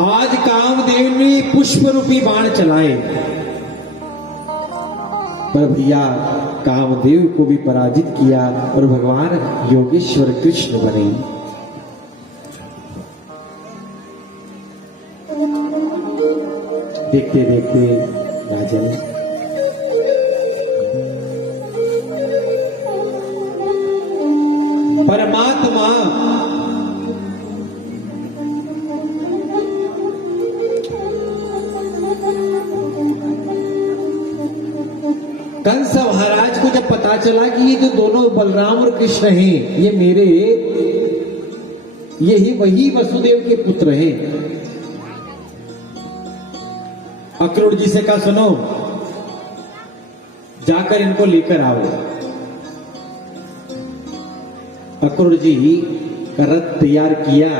आज कामदेव ने पुष्प रूपी बाण चलाए, पर भैया कामदेव को भी पराजित किया और भगवान योगेश्वर कृष्ण बने। देखते देखते राजन परमात्मा कंस महाराज को जब पता चला कि ये जो दोनों बलराम और कृष्ण हैं, ये मेरे, यही वही वसुदेव के पुत्र हैं, अक्रूर जी से कहा सुनो, जाकर इनको लेकर आओ। अक्रूर जी का रथ तैयार किया,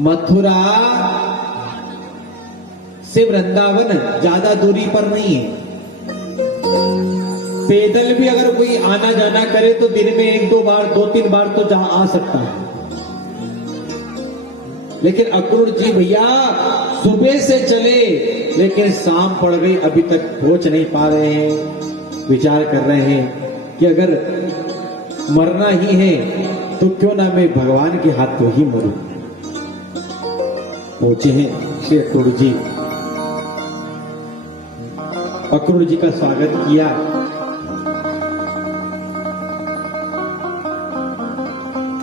मथुरा से वृंदावन ज्यादा दूरी पर नहीं है, पैदल भी अगर कोई आना जाना करे तो दिन में 1-2 बार 2-3 बार तो जा आ सकता है। लेकिन अक्रूर जी भैया सुबह से चले, लेकिन शाम पड़ गई, अभी तक पहुंच नहीं पा रहे हैं। विचार कर रहे हैं कि अगर मरना ही है तो क्यों ना मैं भगवान के हाथों ही मरूं। पहुंचे हैं श्री अक्रूर जी, अक्रूर जी का स्वागत किया।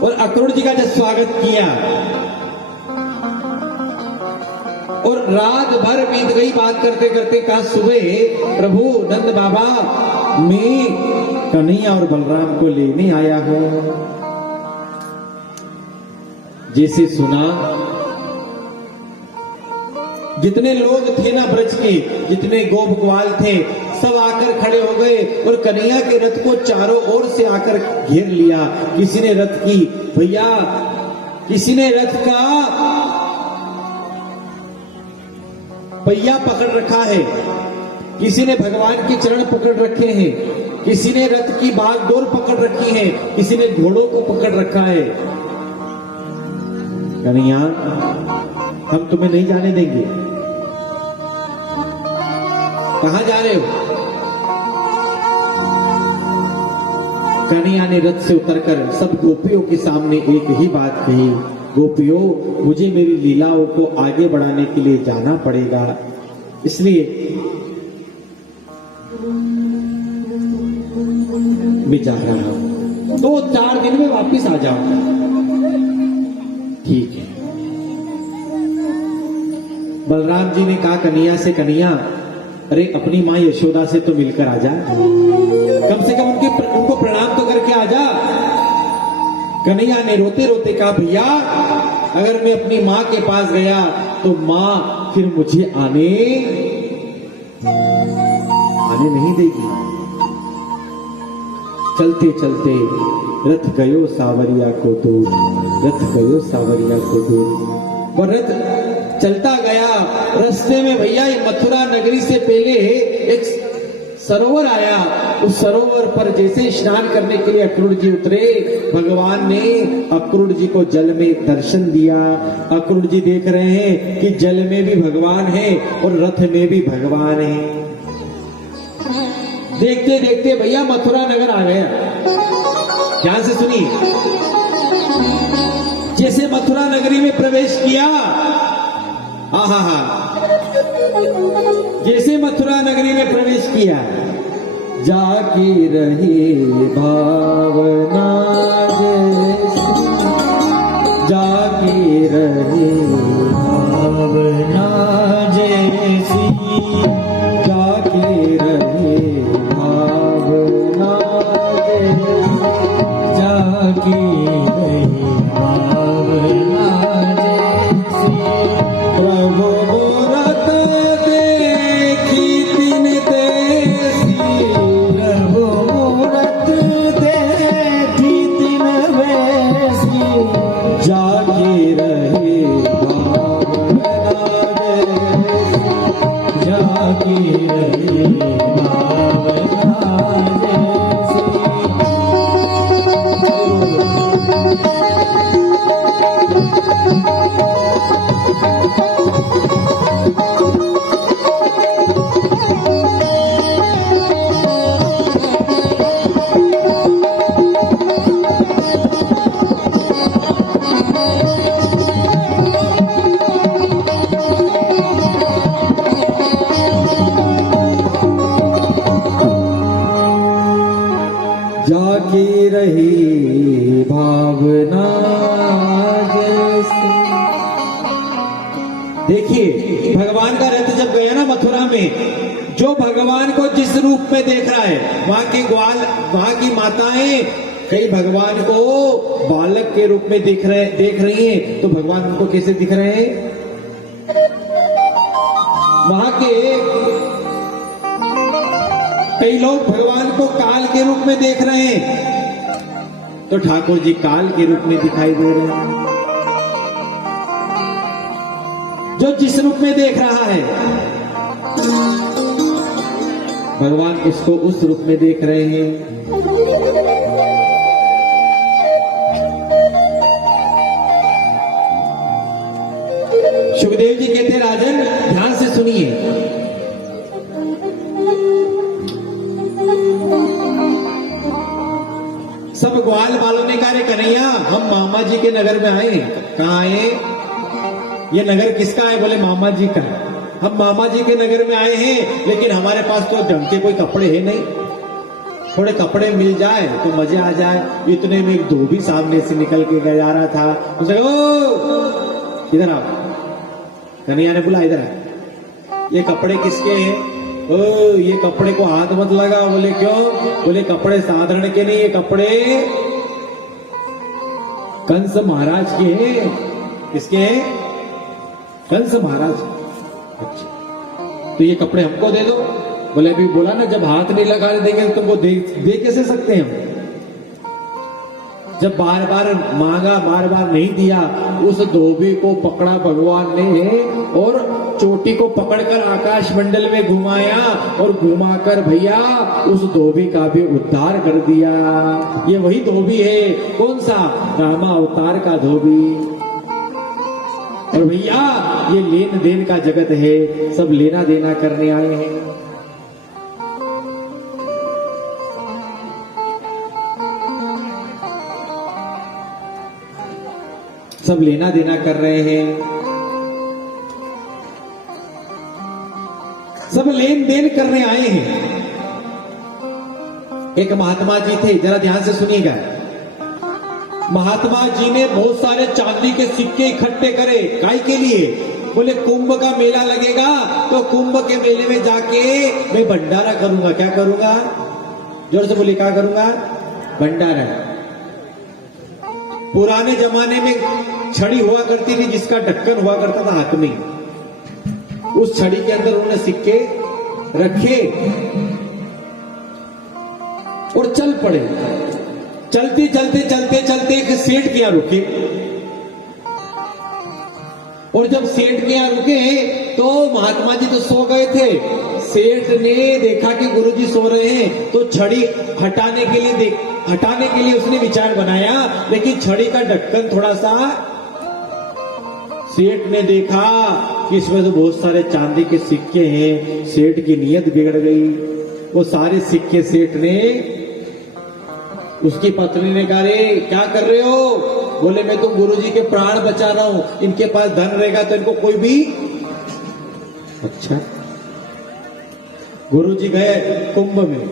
और अक्रूर जी का जब स्वागत किया और रात भर बीत गई बात करते करते, कहा सुबह प्रभु नंद बाबा मैं कन्हैया और बलराम को लेने आया हूं। जैसे सुना, जितने लोग थे ना ब्रज के, जितने गोप ग्वाल थे, सब आकर खड़े हो गए और कन्हैया के रथ को चारों ओर से आकर घेर लिया। किसी ने रथ की भैया, किसी ने रथ का पहिया पकड़ रखा है, किसी ने भगवान के चरण पकड़ रखे हैं, किसी ने रथ की बागडोर पकड़ रखी है, किसी ने घोड़ों को पकड़ रखा है। कन्हैया हम तुम्हें नहीं जाने देंगे। कहां जा रहे हो? कन्हैया ने रथ से उतरकर सब गोपियों के सामने एक ही बात कही, गोपियों मुझे मेरी लीलाओं को आगे बढ़ाने के लिए जाना पड़ेगा, इसलिए मैं जा रहा हूं, 2-4 दिन में वापिस आ जाऊंगा। ठीक है। बलराम जी ने कहा कन्हैया से, कन्हैया अरे अपनी मां यशोदा से तो मिलकर आ जा, कम से कम उनको प्रणाम तो करके आ जा। कन्हैया ने रोते रोते कहा भैया अगर मैं अपनी मां के पास गया तो मां फिर मुझे आने नहीं देगी। चलते चलते रथ गयो सावरिया को दूर, रथ गयो सावरिया को दूर। और रथ चलता गया, रास्ते में भैया मथुरा नगरी से पहले एक सरोवर आया। उस सरोवर पर जैसे स्नान करने के लिए अक्रूर जी उतरे, भगवान ने अक्रूर जी को जल में दर्शन दिया। अक्रूर जी देख रहे हैं कि जल में भी भगवान है और रथ में भी भगवान है। देखते देखते भैया मथुरा नगर आ गया। ध्यान से सुनिए, जैसे मथुरा नगरी में प्रवेश किया, आहा, जैसे मथुरा नगरी में प्रवेश किया, जाकी रही भावना जैसी, जाकी रही भावना जैसी, जाकी रही भावना जैसी, जाकी रही भावना जैसी। प्रभु मूरत देखी तीन देसी, प्रभु मूरत देखी तीन वैसी, जागी रहे देखिए भगवान का रथ जब गया ना मथुरा में, जो भगवान को जिस रूप में देख रहा है, वहां की माताएं कई भगवान को बालक के रूप में देख रही हैं, तो भगवान उनको कैसे दिख रहे हैं? वहां के कई लोग भगवान को काल के रूप में देख रहे हैं, तो ठाकुर जी काल के रूप में दिखाई दे रहे हैं। जो जिस रूप में देख रहा है भगवान उसको उस रूप में देख रहे हैं। सुखदेव जी कहते राजन ध्यान से सुनिए, सब ग्वाल वालों ने कहा, कन्हैया हम मामा जी के नगर में आए। कहाँ आए? ये नगर किसका है? बोले मामा जी का। हम मामा जी के नगर में आए हैं, लेकिन हमारे पास तो ढंग के कोई कपड़े हैं नहीं, थोड़े कपड़े मिल जाए तो मजे आ जाए। इतने में एक धोबी सामने से निकल के जा रहा था। उसे ओ इधर आओ। कन्हैया ने बोला इधर आ, ये कपड़े किसके हैं? ओ ये कपड़े को हाथ मत लगा। बोले क्यों? बोले कपड़े साधारण के नहीं, ये कपड़े कंस महाराज के हैं। किसके हैं? कंस महाराज। अच्छा तो ये कपड़े हमको दे दो। बोले अभी बोला ना जब हाथ नहीं लगाने देंगे तो तुमको दे कैसे सकते हैं हम? जब बार बार मांगा, बार बार नहीं दिया, उस धोबी को पकड़ा भगवान ने और चोटी को पकड़कर आकाश मंडल में घुमाया और घुमाकर भैया उस धोबी का भी उद्धार कर दिया। ये वही धोबी है। कौन सा? रामा अवतार का धोबी। और भैया ये लेन देन का जगत है, सब लेना देना करने आए हैं। सब लेना देना कर रहे हैं, सब लेन देन करने आए हैं। एक महात्मा जी थे, जरा ध्यान से सुनिएगा। महात्मा जी ने बहुत सारे चांदी के सिक्के इकट्ठे करे। काय के लिए? बोले कुंभ का मेला लगेगा तो कुंभ के मेले में जाके मैं भंडारा करूंगा। क्या करूंगा? जोर से बोले क्या करूंगा? भंडारा। पुराने जमाने में छड़ी हुआ करती थी जिसका ढक्कन हुआ करता था हाथ में, उस छड़ी के अंदर उन्होंने सिक्के रखे और चल पड़े। चलते चलते चलते चलते एक सेठ के यहां रुके, और जब सेठ के यहां रुके तो महात्मा जी तो सो गए थे। सेठ ने देखा कि गुरुजी सो रहे हैं, तो छड़ी हटाने के लिए उसने विचार बनाया, लेकिन छड़ी का ढक्कन थोड़ा सा, सेठ ने देखा कि इसमें तो बहुत सारे चांदी के सिक्के हैं। सेठ की नीयत बिगड़ गई। वो सारे सिक्के सेठ ने, उसकी पत्नी ने कहा, रे क्या कर रहे हो? बोले मैं तो गुरुजी के प्राण बचा रहा हूं, इनके पास धन रहेगा तो इनको कोई भी। अच्छा। गुरुजी गए कुंभ में,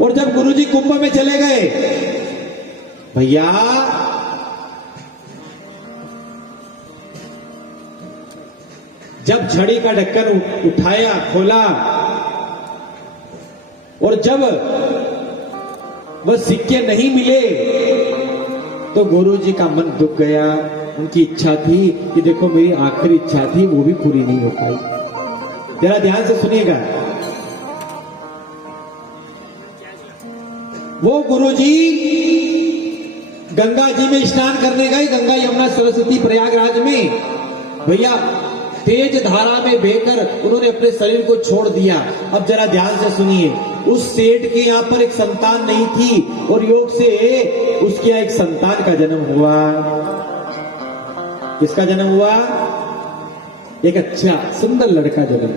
और जब गुरुजी कुंभ में चले गए, भैया जब छड़ी का ढक्कन उठाया, खोला, और जब वह सिक्के नहीं मिले तो गुरुजी का मन दुख गया। उनकी इच्छा थी कि देखो मेरी आखिरी इच्छा थी, वो भी पूरी नहीं हो पाई। जरा ध्यान से सुनिएगा। वो गुरुजी गंगा जी में स्नान करने गए, गंगा यमुना सरस्वती प्रयागराज में। भैया तेज धारा में बहकर उन्होंने अपने शरीर को छोड़ दिया। अब जरा ध्यान से सुनिए। उस सेठ के यहाँ पर एक संतान नहीं थी, और योग से उसके यहाँ एक संतान का जन्म हुआ। किसका जन्म हुआ? एक अच्छा सुंदर लड़का जन्म।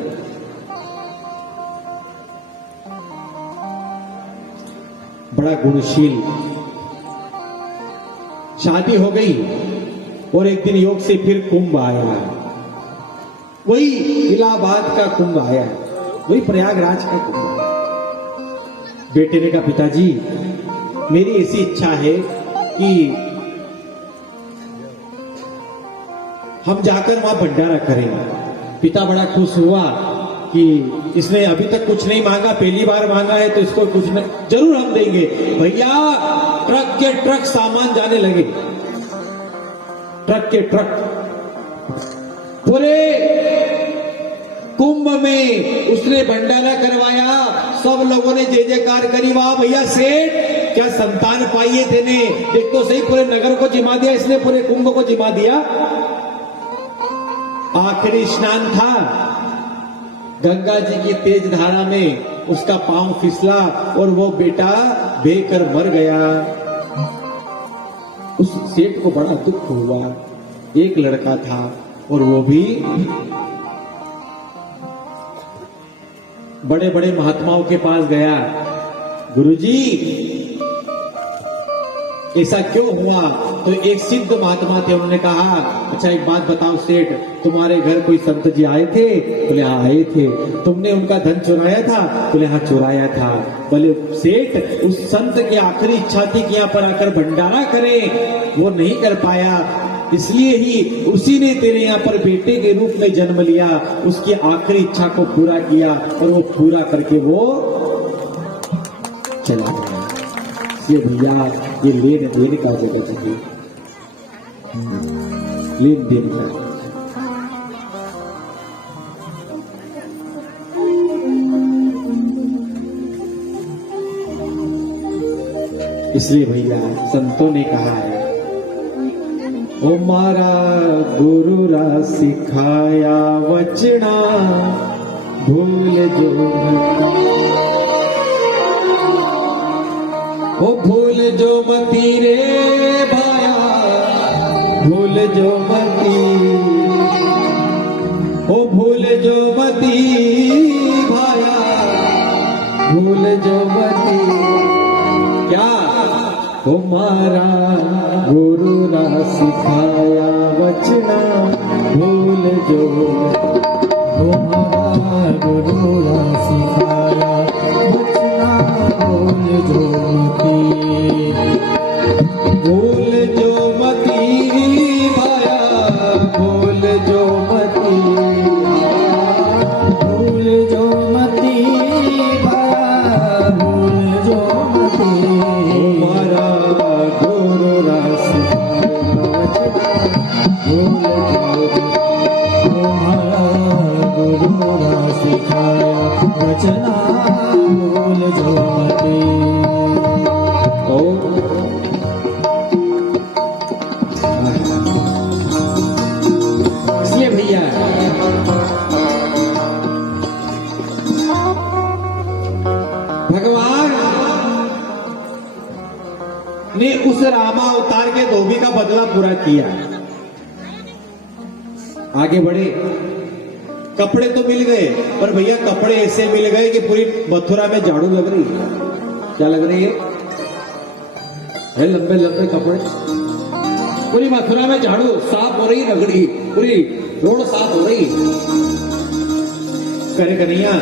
बड़ा गुणशील। शादी हो गई, और एक दिन योग से फिर कुंभ आया। वही इलाहाबाद का कुंभ आया, वही प्रयागराज का कुंभ आया। बेटे ने कहा, पिताजी मेरी ऐसी इच्छा है कि हम जाकर वहां भंडारा करें। पिता बड़ा खुश हुआ कि इसने अभी तक कुछ नहीं मांगा, पहली बार मांगा है तो इसको कुछ नहीं, जरूर हम देंगे। भैया ट्रक के ट्रक सामान जाने लगे, ट्रक के ट्रक पूरे कुंभ में उसने भंडारा करवाया। सब लोगों ने जय जयकार करी, वाह भैया सेठ क्या संतान पाई है तेने, एक तो सही पूरे नगर को जिमा दिया इसने, पूरे कुंभ को जिमा दिया। आखिरी स्नान था, गंगा जी की तेज धारा में उसका पांव फिसला और वो बेटा बहकर मर गया। उस सेठ को बड़ा दुख हुआ। एक लड़का था और वो भी बड़े बड़े महात्माओं के पास गया, गुरुजी ऐसा क्यों हुआ? तो एक सिद्ध महात्मा थे, उन्होंने कहा अच्छा एक बात बताओ सेठ, तुम्हारे घर कोई संत जी आए थे? बोले हाँ आए थे। तुमने उनका धन चुराया था? बोले हाँ चुराया था। बोले सेठ उस संत की आखिरी इच्छा थी कि यहाँ पर आकर भंडारा करें, वो नहीं कर पाया, इसलिए ही उसी ने तेरे यहाँ पर बेटे के रूप में जन्म लिया, उसकी आखिरी इच्छा को पूरा किया और वो पूरा करके वो चला गया। ये भैया ये लेन देन का जगह चाहिए, लेन देन का। इसलिए भैया संतों ने कहा है, ओ मारा गुरु रा सिखाया वचना भूल जो ओ भूल जो मती रे भाया, भूल जो मती, ओ भूल जो मती भाया, भूल जो मती। क्या? तुम्हारा गुरु रा सिखाया वचना भूल जो, तुम्हारा गुरु रा सिखाया वचना भूल जो मती, भूल जो मती भाया, भूल जो मती, भूल जो मती भाया, भूल जो मती। तुम्हारा गुरु रा सिखाया वचना भूल जो, तुम्हारा गुरु रा सिखाया वचना भूल जो मती। इसलिए भैया भगवान ने उस रामा अवतार के धोबी का बदला पूरा किया। आगे बढ़े, कपड़े तो मिल गए, पर भैया कपड़े ऐसे मिल गए कि पूरी मथुरा में झाड़ू लग रही है। क्या लग रही है लंबे लंबे कपड़े, पूरी मथुरा में झाड़ू साफ हो रही, रगड़ी पूरी रोड साफ हो रही। करे कन्हैया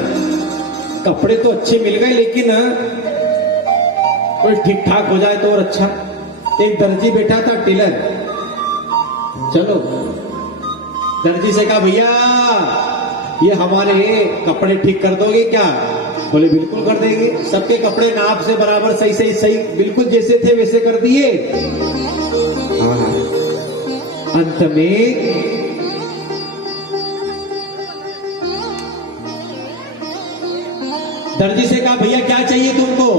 कपड़े तो अच्छे मिल गए, लेकिन कोई ठीक ठाक हो जाए तो और अच्छा। एक दर्जी बैठा था टेलर, चलो दर्जी से कहा भैया ये हमारे कपड़े ठीक कर दोगे क्या? बोले बिल्कुल कर देंगे। सबके कपड़े नाप से बराबर सही सही सही बिल्कुल जैसे थे वैसे कर दिए। अंत में दर्जी से कहा भैया क्या चाहिए तुमको?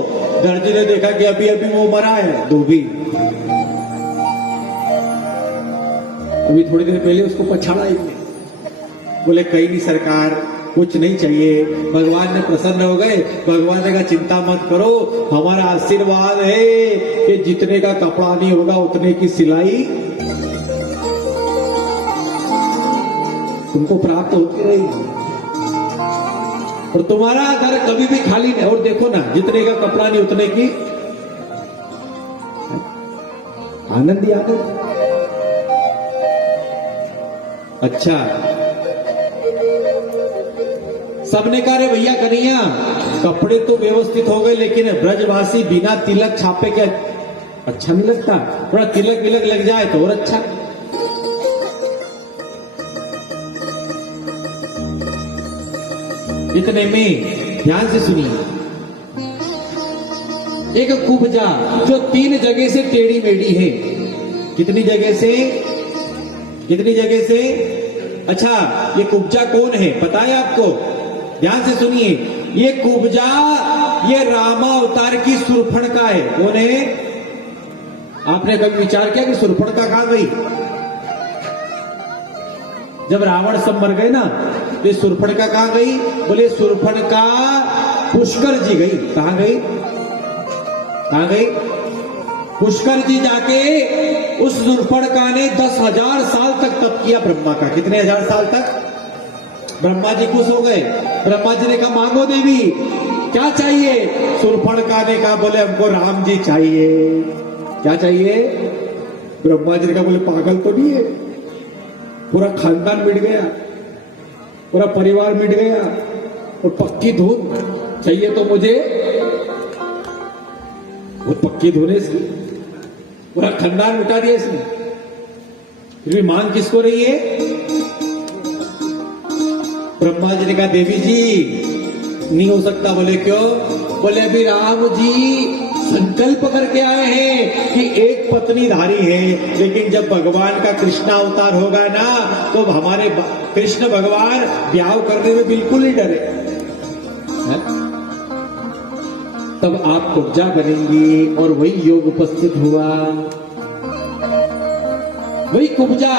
दर्जी ने देखा कि अभी अभी वो मरा है धोबी, अभी थोड़ी देर पहले उसको पछाड़ा ही। बोले कहीं नहीं सरकार, कुछ नहीं चाहिए, भगवान ने प्रसन्न हो गए। भगवान ने कहा चिंता मत करो, हमारा आशीर्वाद है कि जितने का कपड़ा नहीं होगा उतने की सिलाई तुमको प्राप्त होती रहेगी, और तुम्हारा घर कभी भी खाली नहीं। और देखो ना, जितने का कपड़ा नहीं उतने की आनंद ही आनंद। अच्छा सबने कहा रे भैया कन्हैया कपड़े तो व्यवस्थित हो गए, लेकिन ब्रजवासी बिना तिलक छापे के अच्छा नहीं लगता, थोड़ा तिलक विलक लग जाए तो और अच्छा। इतने में ध्यान से सुनिए, एक कुब्जा जो 3 जगह से टेढ़ी मेढ़ी है। कितनी जगह से? कितनी जगह से? अच्छा, ये कुब्जा कौन है पता है आपको? ध्यान से सुनिए, ये कुब्जा ये रामा अवतार की शूर्पणखा है। कौन है? आपने कभी विचार किया कि शूर्पणखा कहां गई? जब रावण सब मर गए ना, तो शूर्पणखा कहां गई? बोले शूर्पणखा पुष्कर जी गई। कहां गई? कहां गई? पुष्कर जी जाके उस शूर्पणखा ने 10,000 साल तक तप किया ब्रह्मा का। कितने हजार साल तक? ब्रह्मा जी खुश हो गए। ब्रह्मा जी ने कहा मांगो देवी क्या चाहिए? शूर्पणखा ने कहा बोले हमको राम जी चाहिए। क्या चाहिए? ब्रह्मा जी ने कहा बोले पागल तो नहीं है, पूरा खानदान मिट गया, पूरा परिवार मिट गया और पक्की धुन चाहिए तो मुझे वो पक्की धुन है इसकी, पूरा खानदान मिटा दिया इसने। फिर भी मांग किसको रही है? ब्रह्मा जी ने कहा देवी जी नहीं हो सकता। बोले क्यों? बोले अभी राम जी संकल्प करके आए हैं कि एक पत्नी धारी है, लेकिन जब भगवान का कृष्ण अवतार होगा ना तो हमारे कृष्ण भगवान ब्याह करने में बिल्कुल नहीं डरे। तब आप कुब्जा बनेंगी और वही योग उपस्थित हुआ। वही कुब्जा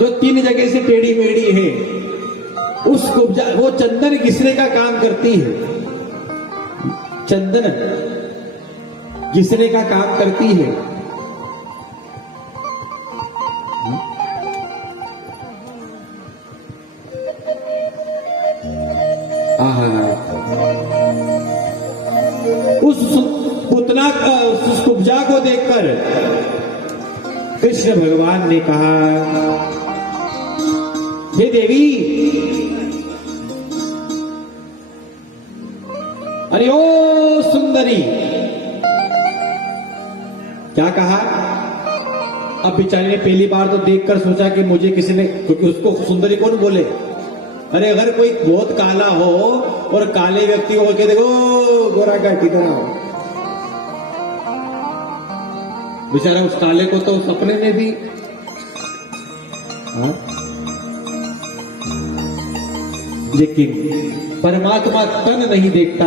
जो 3 जगह से टेढ़ी मेढ़ी है, उस कुब्जा वो चंदन घिसने का काम करती है। चंदन घिसने का काम करती है। उस पुतना उस कुब्जा को देखकर कृष्ण भगवान ने कहा हे देवी, अरे ओ सुंदरी। क्या कहा? अब बेचारी ने पहली बार तो देखकर सोचा कि मुझे किसी ने, क्योंकि उसको सुंदरी कौन बोले? अरे अगर कोई बहुत काला हो और काले व्यक्ति को के देखो गोरा का किधर आओ, बेचारा उस काले को तो सपने में भी लेकिन परमात्मा तन नहीं देखता,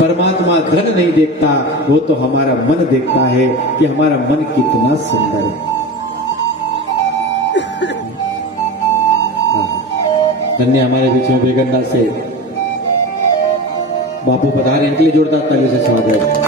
परमात्मा धन नहीं देखता, वो तो हमारा मन देखता है कि हमारा मन कितना सुंदर है। धन्य हमारे बीच में बेगंदा से बापू पधारे, इनके लिए जोरदार ताली से स्वागत है।